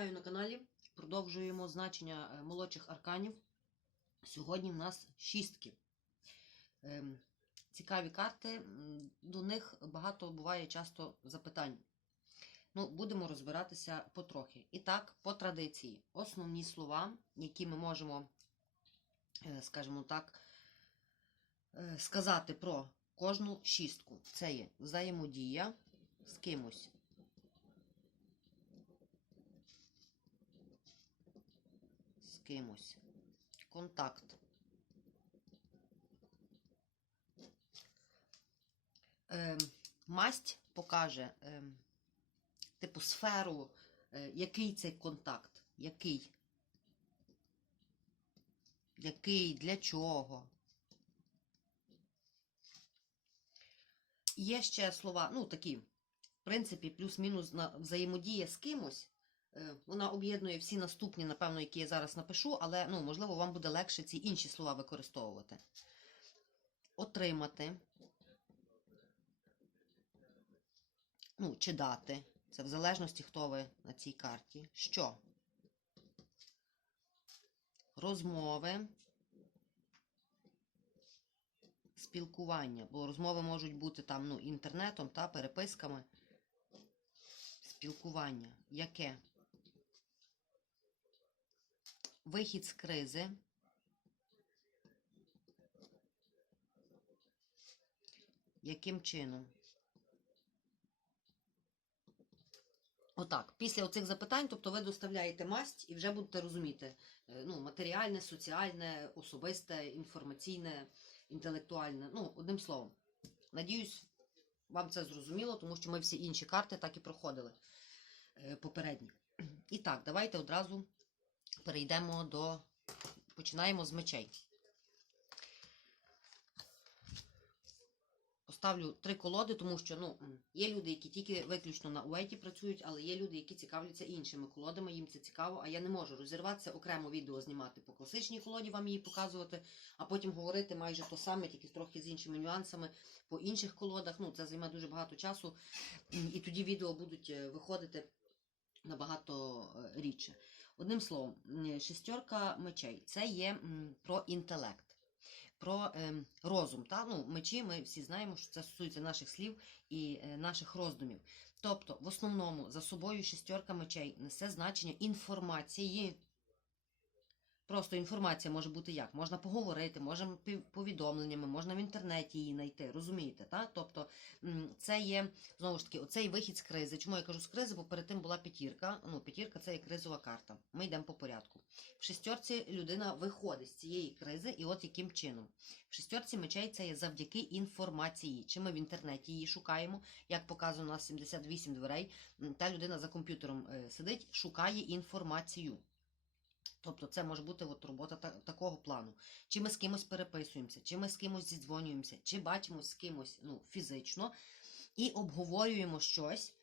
Вітаю на каналі. Продовжуємо значення е, молодших арканів. Сьогодні в нас шістки. Ем, Цікаві карти. До них багато буває часто запитань. Ну, будемо розбиратися потрохи. І так, по традиції, основні слова, які ми можемо, е, скажімо так, е, сказати про кожну шістку. Це є взаємодія з кимось. Кимось. Контакт. Ем, масть покаже ем, типу сферу, е, який цей контакт, який. Який, для чого. Є ще слова, ну такі, в принципі, плюс-мінус взаємодія з кимось. Е, Вона об'єднує всі наступні, напевно, які я зараз напишу, але ну, можливо, вам буде легше ці інші слова використовувати. Отримати. Ну, чи дати. Це в залежності, хто ви на цій карті. Що? Розмови. Спілкування. Бо розмови можуть бути там, ну, інтернетом та переписками. Спілкування. Яке? Вихід з кризи. Яким чином? Отак. Після оцих запитань, тобто ви доставляєте масть і вже будете розуміти е, ну, матеріальне, соціальне, особисте, інформаційне, інтелектуальне. Ну, одним словом. Надіюсь, вам це зрозуміло, тому що ми всі інші карти так і проходили е, попередні. І так, давайте одразу перейдемо до. Починаємо з мечей. Поставлю три колоди, тому що ну, є люди, які тільки виключно на уейті працюють, але є люди, які цікавляться іншими колодами, їм це цікаво, а я не можу розірватися, окремо відео знімати по класичній колоді, вам її показувати, а потім говорити майже то саме, тільки трохи з іншими нюансами по інших колодах. Ну, це займе дуже багато часу, і тоді відео будуть е, виходити набагато е, рідше. Одним словом, шестерка мечей це є про інтелект, про ем, розум. Та? Ну, мечі ми всі знаємо, що це стосується наших слів і е, наших роздумів. Тобто, в основному за собою шестерка мечей несе значення інформації. Просто інформація може бути як? Можна поговорити, можна повідомленнями, можна в інтернеті її знайти. Розумієте? Та? Тобто це є знову ж таки оцей вихід з кризи. Чому я кажу з кризи? Бо перед тим була п'ятірка. Ну, п'ятірка це є кризова карта. Ми йдемо по порядку. В шестерці людина виходить з цієї кризи, і от яким чином. В шестерці мечей це є завдяки інформації. Чи ми в інтернеті її шукаємо, як показано у нас 78 дверей. Та людина за комп'ютером е, сидить, шукає інформацію. Тобто це може бути от робота та- такого плану. Чи ми з кимось переписуємося, чи ми з кимось зідзвонюємося, чи бачимось з кимось ну, фізично і обговорюємо щось,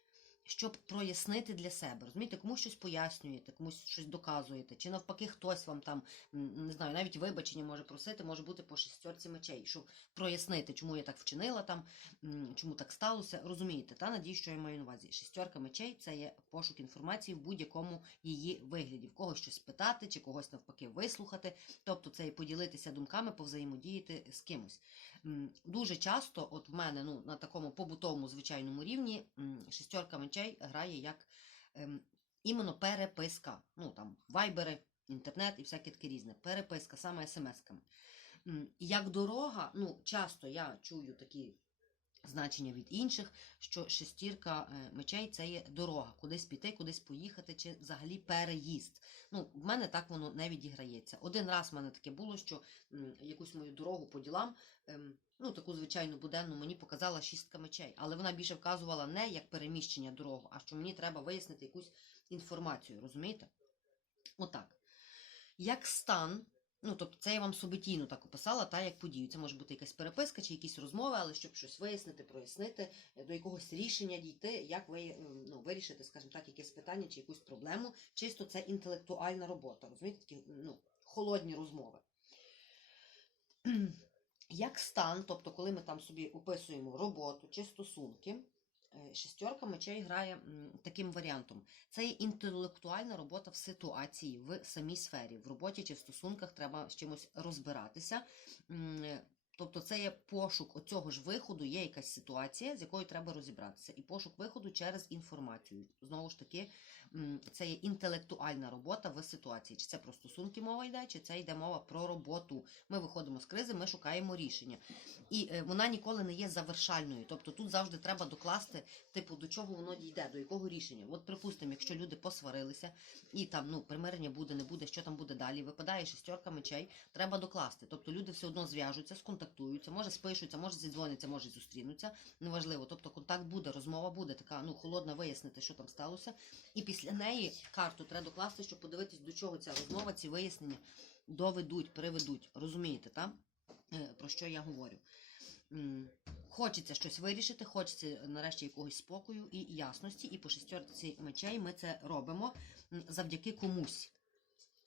щоб прояснити для себе. Розумієте, комусь щось пояснюєте, комусь щось доказуєте, чи навпаки хтось вам там, не знаю, навіть вибачення може просити, може бути по шестерці мечей, щоб прояснити, чому я так вчинила там, чому так сталося. Розумієте, та надію, що я маю на увазі. Шестерка мечей це є пошук інформації в будь-якому її вигляді. В когось щось питати, чи когось навпаки вислухати. Тобто це і поділитися думками, повзаємодіяти з кимось. Дуже часто, от в мене ну, на такому побутовому звичайному рівні, шістерка мечей грає як ем, іменно переписка. Ну там вайбери, інтернет і всяке таке різне. Переписка, саме смс-ками. Як дорога, ну часто я чую такі значення від інших, що шестірка е, мечей це є дорога, кудись піти, кудись поїхати, чи взагалі переїзд. Ну, в мене так воно не відіграється. Один раз в мене таке було, що якусь мою дорогу по ділам, ем, ну таку звичайну буденну, мені показала шістка мечей, але вона більше вказувала не як переміщення дорогу, а що мені треба вияснити якусь інформацію, розумієте? Отак. Як стан, ну тобто це я вам событійно так описала, та як подію. Це може бути якась переписка чи якісь розмови, але щоб щось вияснити, прояснити, е, до якогось рішення дійти, як ви ну, вирішити, скажімо так, якесь питання чи якусь проблему. Чисто це інтелектуальна робота, розумієте, такі ну, холодні розмови. Як стан, тобто, коли ми там собі описуємо роботу чи стосунки, Шестерка мечей грає таким варіантом. Це є інтелектуальна робота в ситуації, в самій сфері. В роботі чи в стосунках треба з чимось розбиратися. Е, Тобто це є пошук оцього ж виходу, є якась ситуація, з якою треба розібратися. І пошук виходу через інформацію. Знову ж таки, це є інтелектуальна робота в ситуації. Чи це про стосунки мова йде, чи це йде мова про роботу. Ми виходимо з кризи, ми шукаємо рішення. І е, вона ніколи не є завершальною. Тобто тут завжди треба докласти, типу, до чого воно дійде, до якого рішення. От, припустимо, якщо люди посварилися, і там ну примирення буде, не буде, що там буде далі. Випадає шестерка мечей, треба докласти. Тобто люди все одно зв'яжуться, сконтактуються, може спишуться, може зідзвоняться, може зустрінуться. Неважливо. Тобто контакт буде, розмова буде така, ну холодна, вияснити, що там сталося. І після неї карту треба докласти, щоб подивитись, до чого ця розмова, ці вияснення доведуть, приведуть. Розумієте, так? Е, Про що я говорю? Хочеться щось вирішити, хочеться нарешті якогось спокою і ясності. І по шестерці мечей ми це робимо завдяки комусь.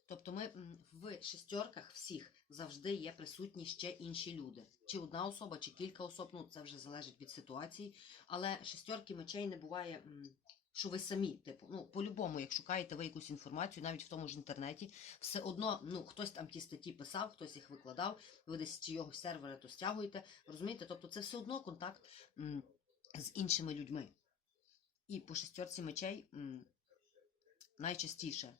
Тобто ми в шестерках всіх завжди є присутні ще інші люди. Чи одна особа, чи кілька особ, ну це вже залежить від ситуації. Але шестерки мечей не буває, що ви самі, типу, ну по-любому, як шукаєте ви якусь інформацію, навіть в тому ж інтернеті, все одно, ну хтось там ті статті писав, хтось їх викладав, ви десь чи його в сервери то стягуєте. Розумієте? Тобто це все одно контакт м, з іншими людьми. І по шестерці мечей м, найчастіше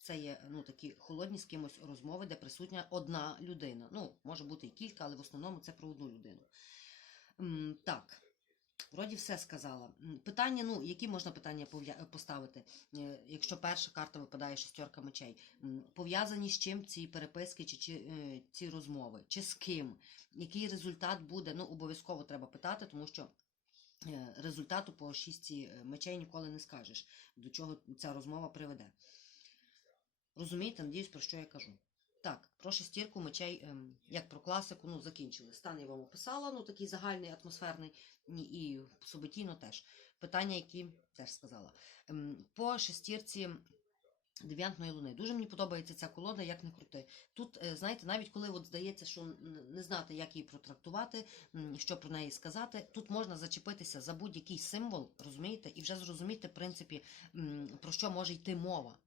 це є ну, такі холодні з кимось розмови, де присутня одна людина. Ну, може бути і кілька, але в основному це про одну людину. Так. Вроді все сказала. Питання, ну, які можна питання поставити, Е, якщо перша карта випадає шестерка мечей? Пов'язані з чим ці переписки чи, чи е, ці розмови? Чи з ким? Який результат буде? Ну, обов'язково треба питати, тому що е, результату по шістці е, мечей ніколи не скажеш, до чого ця розмова приведе. Розумієте, надіюсь, про що я кажу. Так, про шестірку мечей, ем, як про класику, ну, закінчили. Стан я вам описала, ну, такий загальний, атмосферний, ні, і суботійно теж. Питання, які теж сказала. Ем, по шестірці дев'ятної луни. Дуже мені подобається ця колода, як не крути. Тут, е, знаєте, навіть коли от здається, що не знати, як її протрактувати, що про неї сказати, тут можна зачепитися за будь-який символ, розумієте, і вже зрозуміти, в принципі, про що може йти мова.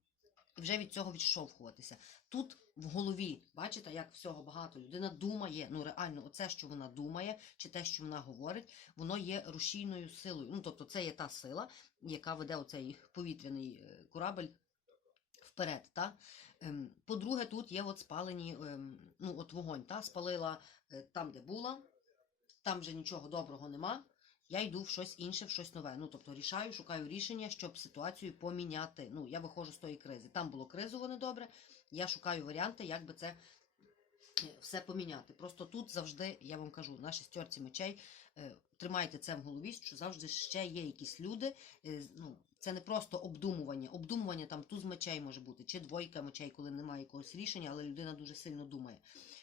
Вже від цього відштовхуватися. Тут в голові, бачите, як всього багато. Людина думає, ну реально, оце, що вона думає, чи те, що вона говорить, воно є рушійною силою. Ну, тобто, це є та сила, яка веде оцей повітряний е, корабель вперед. Та? Ем, По-друге, тут є от спалені, ем, ну, от вогонь, та? спалила е, там, де була, там вже нічого доброго нема. Я йду в щось інше, в щось нове. Ну, тобто рішаю, шукаю рішення, щоб ситуацію поміняти. Ну, я виходжу з тої кризи. Там було кризово недобре. Я шукаю варіанти, як би це е, все поміняти. Просто тут завжди, я вам кажу, на шестерці мечей е, тримайте це в голові, що завжди ще є якісь люди. е, ну, це не просто обдумування. Обдумування там туз мечей може бути, чи двойка мечей, коли немає якогось рішення, але людина дуже сильно думає.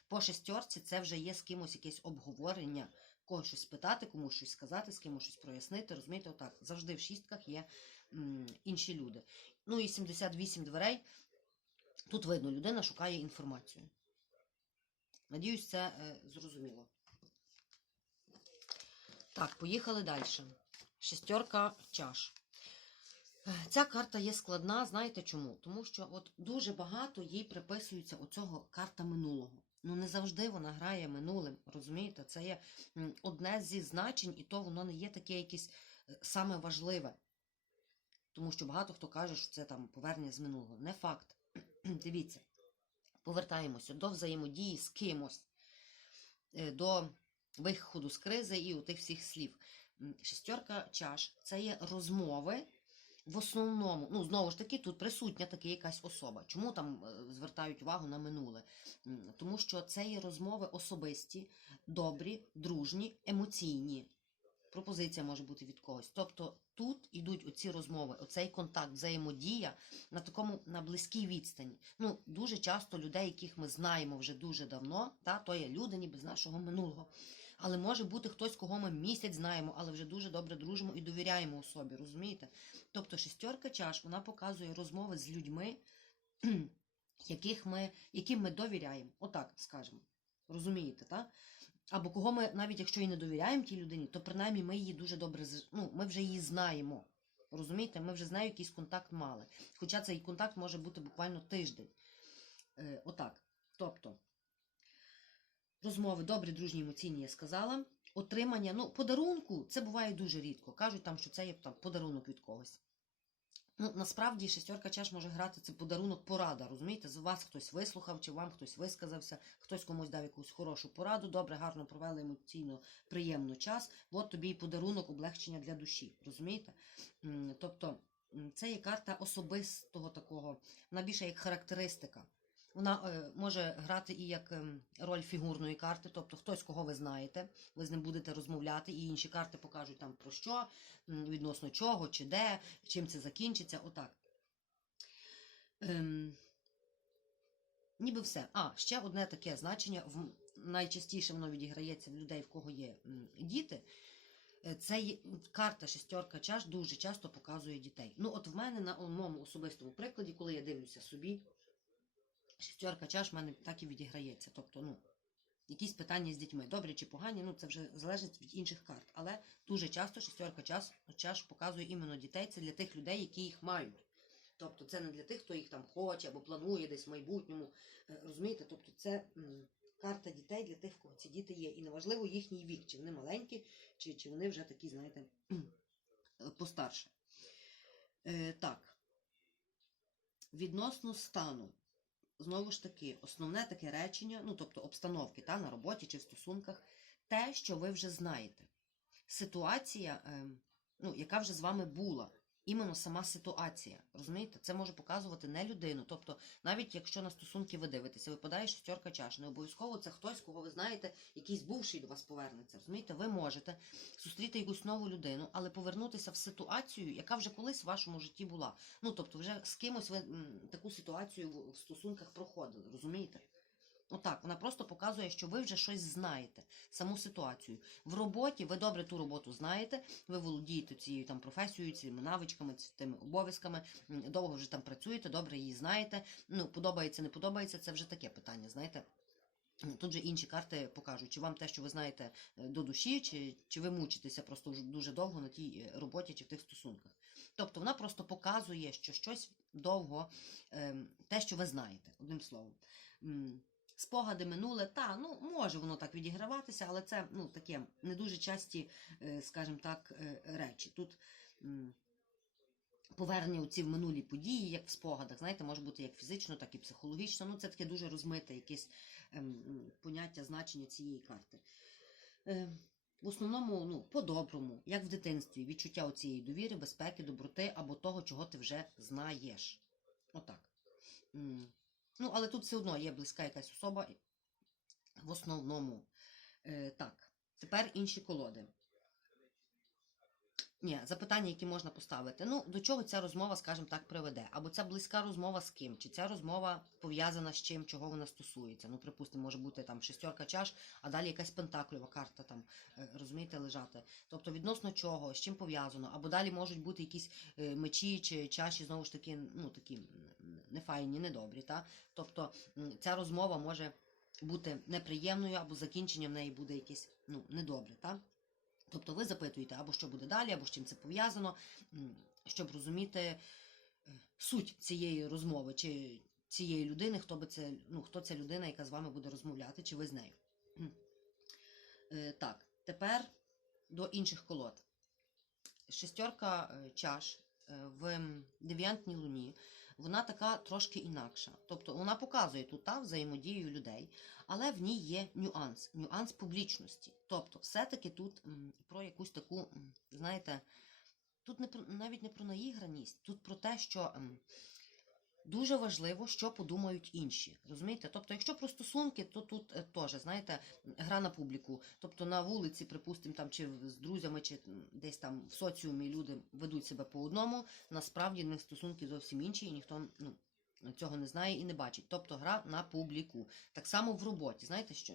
По шестерці це вже є з кимось якесь обговорення, когось щось спитати, комусь щось сказати, з кимось щось прояснити. Розумієте, отак. Завжди в шістках є інші люди. Ну і 78 дверей. Тут видно, людина шукає інформацію. Надіюсь, це е, зрозуміло. Так, поїхали далі. Шестерка чаш. Ця карта є складна, знаєте чому? Тому що от дуже багато їй приписується оцього карта минулого. Ну не завжди вона грає минулим, розумієте? Це є одне зі значень, і то воно не є таке якесь е, саме важливе. Тому що багато хто каже, що це там повернення з минулого. Не факт. Дивіться, повертаємося до взаємодії з кимось, е, до виходу з кризи і у тих всіх слів. Шестерка чаш це є розмови. В основному, ну знову ж таки, тут присутня таки якась особа. Чому там е, звертають увагу на минуле? Тому що це є розмови особисті, добрі, дружні, емоційні. Пропозиція може бути від когось. Тобто тут ідуть оці розмови, оцей контакт, взаємодія на такому на близькій відстані. Ну, дуже часто людей, яких ми знаємо вже дуже давно, та, то є люди ніби з нашого минулого. Але може бути хтось, кого ми місяць знаємо, але вже дуже добре дружимо і довіряємо особі, розумієте? Тобто шестерка чаш вона показує розмови з людьми, яких ми, яким ми довіряємо. Отак скажемо. Розумієте, так? або кого ми, навіть якщо і не довіряємо тій людині, то принаймні ми її дуже добре ну, ми вже її знаємо. Розумієте, ми вже з нею якийсь контакт мали. Хоча цей контакт може бути буквально тиждень. Е, отак. Тобто, розмови добрі, дружні, емоційні, я сказала. Отримання, ну, подарунку, це буває дуже рідко. Кажуть там, що це є там, подарунок від когось. Ну, насправді шестерка чаш може грати це подарунок порада. Розумієте, з вас хтось вислухав, чи вам хтось висказався, хтось комусь дав якусь хорошу пораду, добре, гарно провели емоційно приємно час. От тобі і подарунок облегчення для душі. Розумієте? Тобто, це є карта особистого такого, вона більше як характеристика. Вона е, може грати і як ем, роль фігурної карти, тобто хтось, кого ви знаєте, ви з ним будете розмовляти, і інші карти покажуть там про що, відносно чого, чи де, чим це закінчиться. Отак. Ем, ніби все. А, ще одне таке значення. Найчастіше воно відіграється в людей, в кого є діти. Е, Це карта шестерка чаш дуже часто показує дітей. Ну, от в мене на моєму особистому прикладі, коли я дивлюся собі, шестерка чаш в мене так і відіграється. Тобто, ну, якісь питання з дітьми, добрі чи погані, ну це вже залежить від інших карт. Але дуже часто шестерка чаш, показує іменно дітей. Це для тих людей, які їх мають. Тобто це не для тих, хто їх там хоче або планує десь в майбутньому. Е, Розумієте? Тобто це карта дітей для тих, в кого ці діти є. І неважливо їхній вік, чи вони маленькі, чи, чи вони вже такі, знаєте, постарше. Е, так. Відносно стану. Знову ж таки, основне таке речення, ну тобто обстановки та, на роботі чи в стосунках, те, що ви вже знаєте. Ситуація, ем, ну, яка вже з вами була, іменно сама ситуація. Розумієте, це може показувати не людину. Тобто, навіть якщо на стосунки ви дивитеся, випадає шестерка чаш, не обов'язково це хтось, кого ви знаєте, якийсь бувший до вас повернеться. Розумієте, ви можете зустріти якусь нову людину, але повернутися в ситуацію, яка вже колись в вашому житті була. Ну, тобто, вже з кимось ви таку ситуацію в стосунках проходили, розумієте? Отак, вона просто показує, що ви вже щось знаєте, саму ситуацію. В роботі ви добре ту роботу знаєте, ви володієте цією там професією, цими навичками, тими обов'язками, довго вже там працюєте, добре її знаєте. Ну, подобається, не подобається, це вже таке питання, знаєте. Тут же інші карти покажуть, чи вам те, що ви знаєте е, до душі, чи, чи ви мучитеся просто дуже довго на тій е, роботі чи в тих стосунках. Тобто вона просто показує, що щось довго, ем, те, що ви знаєте, одним словом. Спогади минуле, та, ну, може воно так відіграватися, але це ну, таке не дуже часті, е, скажімо так, е, речі. Тут повернення у ці минулі події, як в спогадах, знаєте, може бути як фізично, так і психологічно. Ну, це таке дуже розмите якесь ем, поняття, значення цієї карти. Е, в основному, ну, по-доброму, як в дитинстві, відчуття цієї довіри, безпеки, доброти або того, чого ти вже знаєш. Отак. Ну, але тут все одно є близька якась особа. В основному. Е, так, тепер інші колоди. Ні, запитання, які можна поставити. Ну, до чого ця розмова, скажімо так, приведе? Або ця близька розмова з ким? Чи ця розмова пов'язана з чим, чого вона стосується? Ну, припустимо, може бути там шестерка чаш, а далі якась пентакльова карта там, е, розумієте, лежати. Тобто відносно чого, з чим пов'язано, або далі можуть бути якісь е, мечі чи чаші, знову ж таки, ну такі нефайні, недобрі. Та? Тобто ця розмова може бути неприємною, або закінчення в неї буде якесь ну, недобре. Та? Тобто ви запитуєте, або що буде далі, або з чим це пов'язано, щоб розуміти е, суть цієї розмови, чи цієї людини, хто би це, ну, хто ця людина, яка з вами буде розмовляти, чи ви з нею. Е, Так, тепер до інших колод. Шестерка е, чаш в дев'ятній луні, вона така трошки інакша. Тобто вона показує тут та, взаємодію людей, але в ній є нюанс, нюанс публічності. Тобто, все-таки тут про якусь таку, знаєте, тут не про, навіть не про наіграність, тут про те, що дуже важливо, що подумають інші. Розумієте? Тобто, якщо про стосунки, то тут е, теж, знаєте, гра на публіку. Тобто на вулиці, припустимо, там чи з друзями, чи десь там в соціумі люди ведуть себе по одному, насправді них стосунки зовсім інші, і ніхто ну, цього не знає і не бачить. Тобто гра на публіку. Так само в роботі. Знаєте, що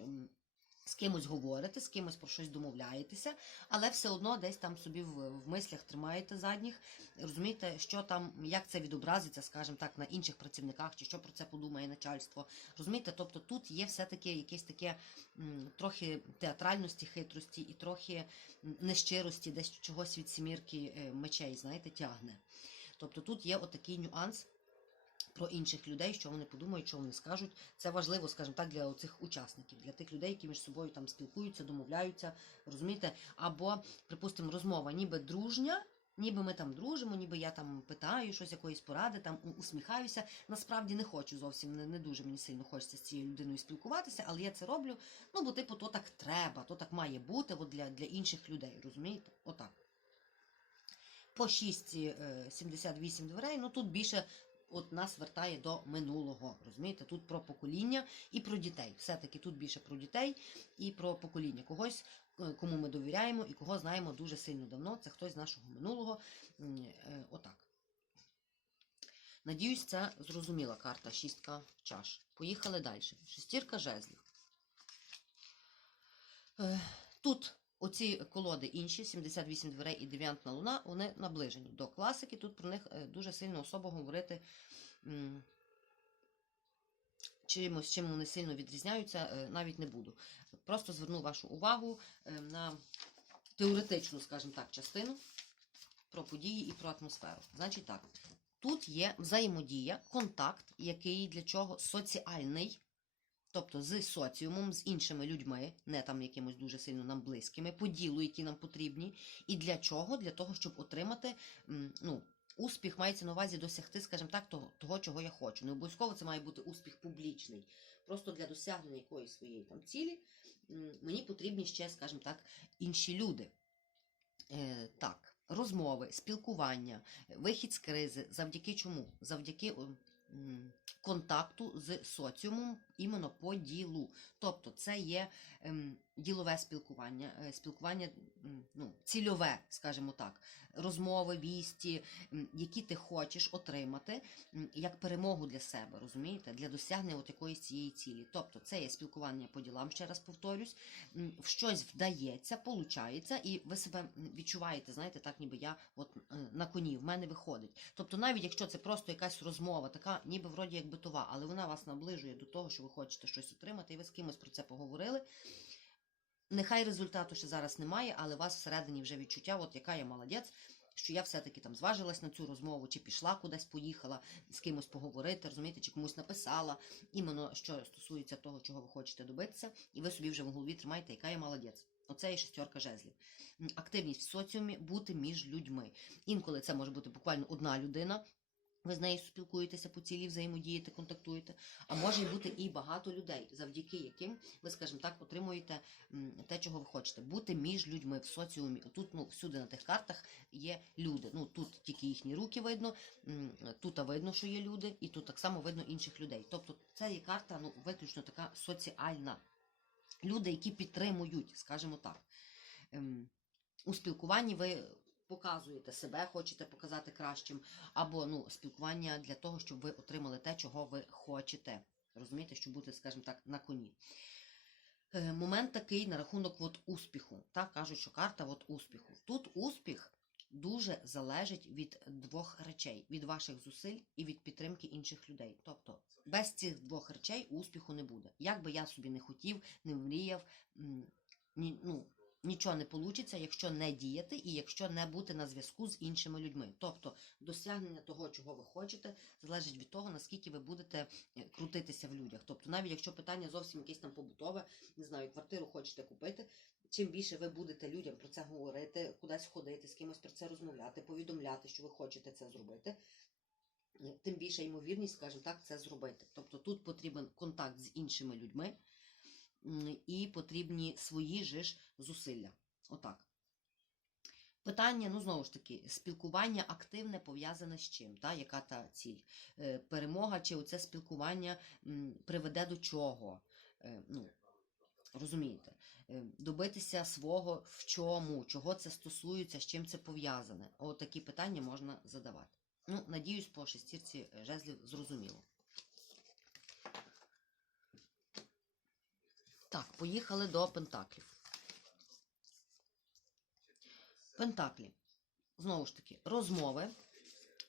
з кимось говорите, з кимось про щось домовляєтеся, але все одно десь там собі в, в мислях тримаєте задніх, розумієте, що там, як це відобразиться, скажімо так, на інших працівниках, чи що про це подумає начальство. Розумієте, тобто тут є все-таки якесь таке м, трохи театральності, хитрості і трохи нещирості, десь чогось від сімірки е, мечей, знаєте, тягне. Тобто тут є отакий нюанс про інших людей, що вони подумають, що вони скажуть. Це важливо, скажімо так, для цих учасників, для тих людей, які між собою там спілкуються, домовляються, розумієте? Або, припустимо, розмова ніби дружня. Ніби ми там дружимо, ніби я там питаю щось якоїсь поради, там усміхаюся. Насправді не хочу зовсім, не, не дуже мені сильно хочеться з цією людиною спілкуватися, але я це роблю. Ну, бо типу, то так треба, то так має бути от для, для інших людей, розумієте? Отак. По 6,78 дверей, ну тут більше от нас вертає до минулого. Розумієте? Тут про покоління і про дітей. Все-таки тут більше про дітей і про покоління. Когось, е, кому ми довіряємо і кого знаємо дуже сильно давно. Це хтось з нашого минулого. Е, Отак. Надіюсь, це зрозуміла карта шістка чаш. Поїхали далі. Шестірка жезлів. Е, Тут оці колоди інші, 78 дверей і дев'ятна луна, вони наближені до класики. Тут про них е, дуже сильно особо говорити. Чимось, чим вони сильно відрізняються, е, навіть не буду. Просто зверну вашу увагу е, на теоретичну, скажімо так, частину про події і про атмосферу. Значить так, тут є взаємодія, контакт, який для чого соціальний, тобто з соціумом, з іншими людьми, не там якимось дуже сильно нам близькими, по ділу, які нам потрібні. І для чого? Для того, щоб отримати ну, успіх, мається на увазі досягти, скажімо так, того, того, чого я хочу. Не обов'язково це має бути успіх публічний. Просто для досягнення якоїсь своєї там цілі мені потрібні ще, скажімо так, інші люди. Е, так, розмови, спілкування, вихід з кризи. Завдяки чому? Завдяки контакту з соціумом іменно по ділу. Тобто це є ем, ділове спілкування, е, спілкування м, ну, цільове, скажімо так, розмови, вісті, м, які ти хочеш отримати м, як перемогу для себе, розумієте, для досягнення от якоїсь цієї цілі. Тобто це є спілкування по ділам, ще раз повторюсь, м, в щось вдається, получається, і ви себе відчуваєте, знаєте, так ніби я от е, на коні, в мене виходить. Тобто, навіть якщо це просто якась розмова, така ніби вроді як битова, але вона вас наближує до того, що ви хочете щось отримати, і ви з кимось про це поговорили. Нехай результату ще зараз немає, але у вас всередині вже відчуття, от яка я молодець, що я все-таки там зважилась на цю розмову, чи пішла кудись, поїхала, з кимось поговорити, розумієте, чи комусь написала, іменно що стосується того, чого ви хочете добитися, і ви собі вже в голові тримаєте, яка я молодець. Оце є шестерка жезлів. Активність в соціумі бути між людьми. Інколи це може бути буквально одна людина. Ви з нею спілкуєтеся по цілі, взаємодієте, контактуєте. А може й бути і багато людей, завдяки яким ви, скажімо так, отримуєте те, чого ви хочете. Бути між людьми в соціумі. Тут, ну, всюди на тих картах є люди. Ну тут тільки їхні руки видно, тут видно, що є люди, і тут так само видно інших людей. Тобто, це є карта, ну, виключно така соціальна. Люди, які підтримують, скажімо так. Ем, у спілкуванні ви показуєте себе, хочете показати кращим, або ну, спілкування для того, щоб ви отримали те, чого ви хочете. Розумієте, щоб бути, скажімо так, на коні. Е, момент такий на рахунок от успіху. Так кажуть, що карта от успіху. Тут успіх дуже залежить від двох речей: від ваших зусиль і від підтримки інших людей. Тобто, без цих двох речей успіху не буде. Як би я собі не хотів, не мріяв, ні, ну, нічого не вийде, якщо не діяти і якщо не бути на зв'язку з іншими людьми. Тобто досягнення того, чого ви хочете, залежить від того, наскільки ви будете е, крутитися в людях. Тобто, навіть якщо питання зовсім якесь там побутове, не знаю, квартиру хочете купити. Чим більше ви будете людям про це говорити, кудись ходити, з кимось про це розмовляти, повідомляти, що ви хочете це зробити, е, тим більша ймовірність, скажімо так, це зробити. Тобто тут потрібен контакт з іншими людьми і потрібні свої же ж зусилля. Отак. Питання, ну знову ж таки, спілкування активне пов'язане з чим? Та? Яка та ціль? Е, перемога чи оце спілкування приведе до чого? Е, ну, розумієте? Е, добитися свого в чому, чого це стосується, з чим це пов'язане. От такі питання можна задавати. Ну, надіюсь, по шестірці жезлів зрозуміло. Так, поїхали до Пентаклів. Пентаклі. Знову ж таки, розмови,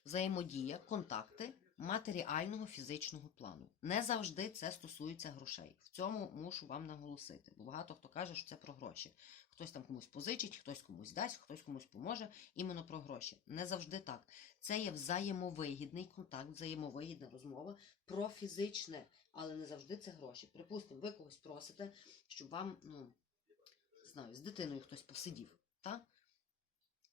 взаємодія, контакти матеріального фізичного плану. Не завжди це стосується грошей. В цьому мушу вам наголосити. Бо багато хто каже, що це про гроші. Хтось там комусь позичить, хтось комусь дасть, хтось комусь поможе. Іменно про гроші. Не завжди так. Це є взаємовигідний контакт, взаємовигідна розмова про фізичне, але не завжди це гроші. Припустимо, ви когось просите, щоб вам, ну, знаю, з дитиною хтось посидів. Та?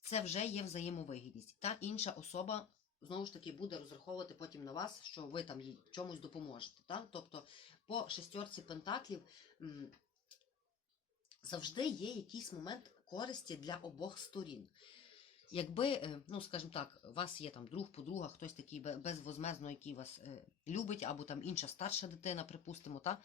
Це вже є взаємовигідність. Та інша особа знову ж таки буде розраховувати потім на вас, що ви там їй чомусь допоможете. Та? Тобто по шестерці пентаклів завжди є якийсь момент користі для обох сторін. Якби, е, ну скажімо так, у вас є там друг, подруга, хтось такий бе- безвозмезно, який вас е, любить, або там інша старша дитина, припустимо, та?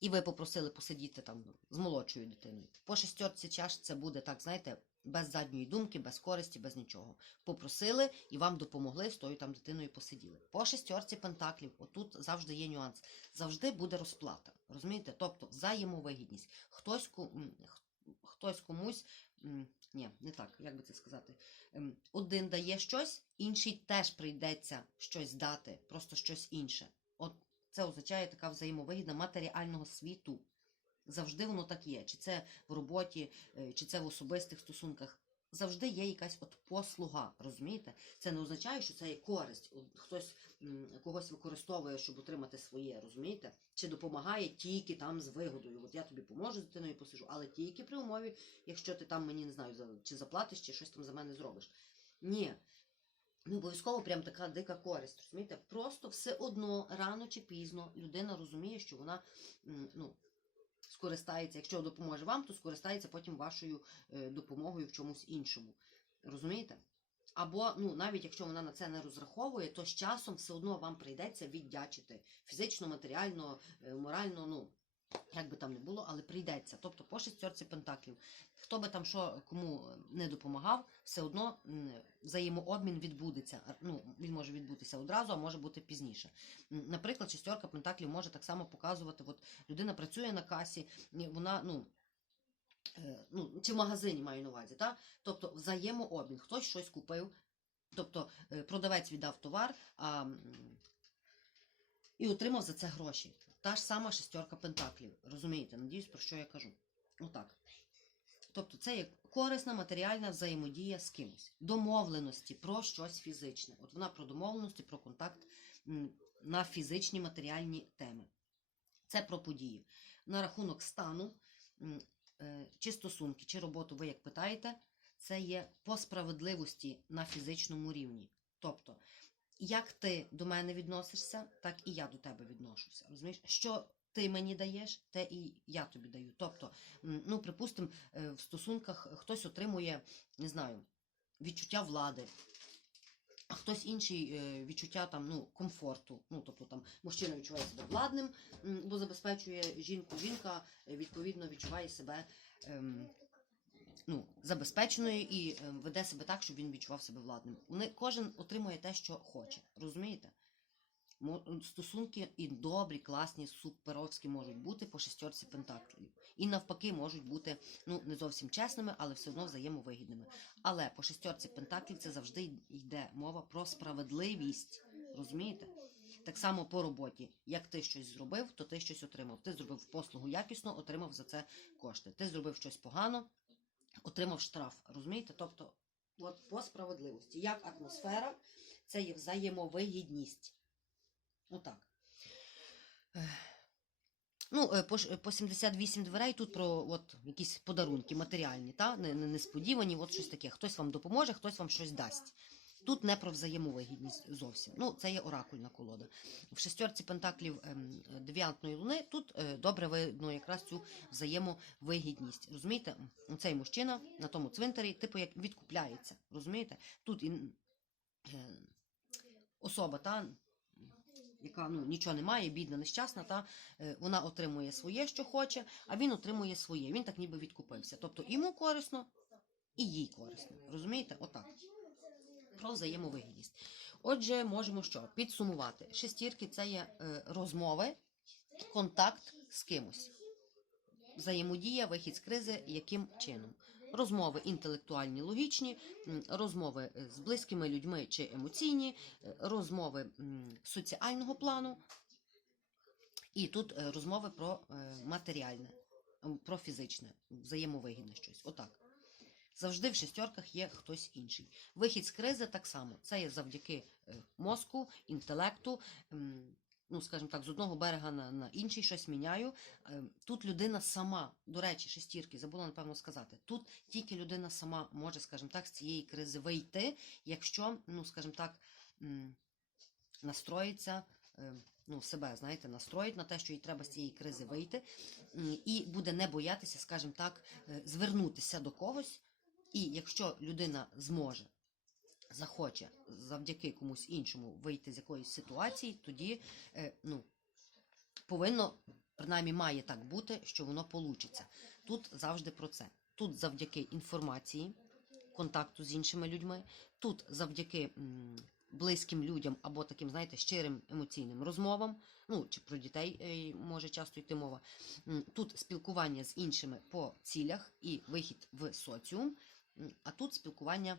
і ви попросили посидіти там з молодшою дитиною. По шестерці чаш це буде так, знаєте, без задньої думки, без користі, без нічого. Попросили і вам допомогли з тою там дитиною посиділи. По шестерці пентаклів, отут завжди є нюанс. Завжди буде розплата. Розумієте? Тобто взаємовигідність. Хтось, хтось комусь. Ні, не так, як би це сказати. Ем, Один дає щось, інший теж прийдеться щось дати, просто щось інше. От це означає така взаємовигідна матеріального світу. Завжди воно так є. Чи це в роботі, е, чи це в особистих стосунках. Завжди є якась от послуга, розумієте? Це не означає, що це є користь. Хтось когось використовує, щоб отримати своє, розумієте? Чи допомагає тільки там з вигодою. От я тобі поможу з дитиною посижу, але тільки при умові, якщо ти там мені не знаю, чи заплатиш, чи щось там за мене зробиш. Ні. Не обов'язково прям така дика користь, розумієте? Просто все одно, рано чи пізно, людина розуміє, що вона ну, скористається, якщо допоможе вам, то скористається потім вашою е, допомогою в чомусь іншому. Розумієте? Або, ну, навіть якщо вона на це не розраховує, то з часом все одно вам прийдеться віддячити фізично, матеріально, е, морально, ну, як би там не було, але прийдеться. Тобто по шестерці пентаклів. Хто би там що кому не допомагав, все одно взаємообмін відбудеться. Ну, він може відбутися одразу, а може бути пізніше. Наприклад, шестерка пентаклів може так само показувати, от людина працює на касі, вона, ну. е, Ну, чи в магазині маю на увазі, та? тобто взаємообмін. Хтось щось купив, тобто е, продавець віддав товар а, і отримав за це гроші. Та ж сама шестерка пентаклів. Розумієте, надіюсь, про що я кажу. Отак. Тобто це є корисна матеріальна взаємодія з кимось. Домовленості про щось фізичне. От вона про домовленості, про контакт на фізичні матеріальні теми. Це про події. На рахунок стану, е, чи стосунки, чи роботу, ви як питаєте, це є по справедливості на фізичному рівні. Тобто, як ти до мене відносишся, так і я до тебе відношуся. Розумієш, що ти мені даєш, те і я тобі даю. Тобто, ну, припустимо, е, в стосунках хтось отримує, не знаю, відчуття влади. А хтось інший е, відчуття там ну комфорту. Ну тобто там мужчина відчуває себе владним, бо забезпечує жінку. Жінка е, відповідно відчуває себе ем, ну, забезпеченою і е, веде себе так, щоб він відчував себе владним. Вони кожен отримує те, що хоче. Розумієте? Стосунки і добрі, класні, суперовські можуть бути по шестерці пентаклів. І навпаки можуть бути ну не зовсім чесними, але все одно взаємовигідними. Але по шестерці пентаклів це завжди йде мова про справедливість. Розумієте? Так само по роботі. Як ти щось зробив, то ти щось отримав. Ти зробив послугу якісно, отримав за це кошти. Ти зробив щось погано, отримав штраф. Розумієте? Тобто, от по справедливості. Як атмосфера, це є взаємовигідність. Отак. Ну, е, по, по 78 дверей тут про от, якісь подарунки матеріальні, та? Не, не, несподівані, от щось таке. Хтось вам допоможе, хтось вам щось дасть. Тут не про взаємовигідність зовсім. Ну, це є оракульна колода. В шестерці пентаклів ем, дев'ятної луни тут е, добре видно якраз цю взаємовигідність. Розумієте, цей мужчина на тому цвинтарі, типу, як відкупляється. Розумієте? Тут і, е, особа, та, яка ну, нічого не має, бідна, нещасна, та, е, вона отримує своє, що хоче, а він отримує своє. Він так ніби відкупився. Тобто йому корисно і їй корисно. Розумієте? Отак. Про взаємовигідність. Отже, можемо що? Підсумувати. Шестірки це є е, розмови, контакт з кимось. Взаємодія, вихід з кризи, яким чином? Розмови інтелектуальні, логічні, розмови е, з близькими людьми чи емоційні, е, розмови соціального плану. І тут розмови про матеріальне, про фізичне, взаємовигідне щось. Отак. Завжди в шестерках є хтось інший. Вихід з кризи так само. Це є завдяки е, мозку, інтелекту. Ну, скажімо так, з одного берега на, на інший щось міняю. Е, Тут людина сама, до речі, шестірки, забула напевно сказати. Тут тільки людина сама може, скажімо так, з цієї кризи вийти, якщо, ну, скажімо так, настроїться, е, ну, себе, знаєте, настроїть на те, що їй треба з цієї кризи вийти, і буде не боятися, скажімо так, е, звернутися до когось. І якщо людина зможе, захоче завдяки комусь іншому вийти з якоїсь ситуації, тоді е, ну, повинно, принаймні має так бути, що воно получиться. Тут завжди про це. Тут завдяки інформації, контакту з іншими людьми, тут завдяки м, близьким людям або таким, знаєте, щирим емоційним розмовам. Ну, чи про дітей е, може часто йти мова. Тут спілкування з іншими по цілях і вихід в соціум, а тут спілкування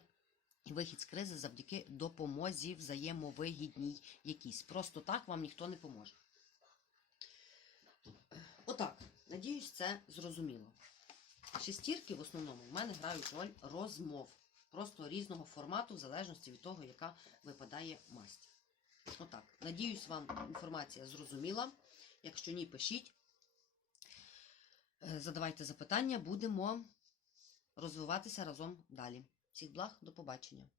і вихід з кризи завдяки допомозі взаємовигідній якійсь. Просто так вам ніхто не поможе. Отак. Надіюсь, це зрозуміло. Шестірки в основному в мене грають роль розмов. Просто різного формату, в залежності від того, яка випадає масть. Отак. Надіюсь, вам інформація зрозуміла. Якщо ні, пишіть. Е, Задавайте запитання, будемо розвиватися разом далі. Всіх благ, до побачення.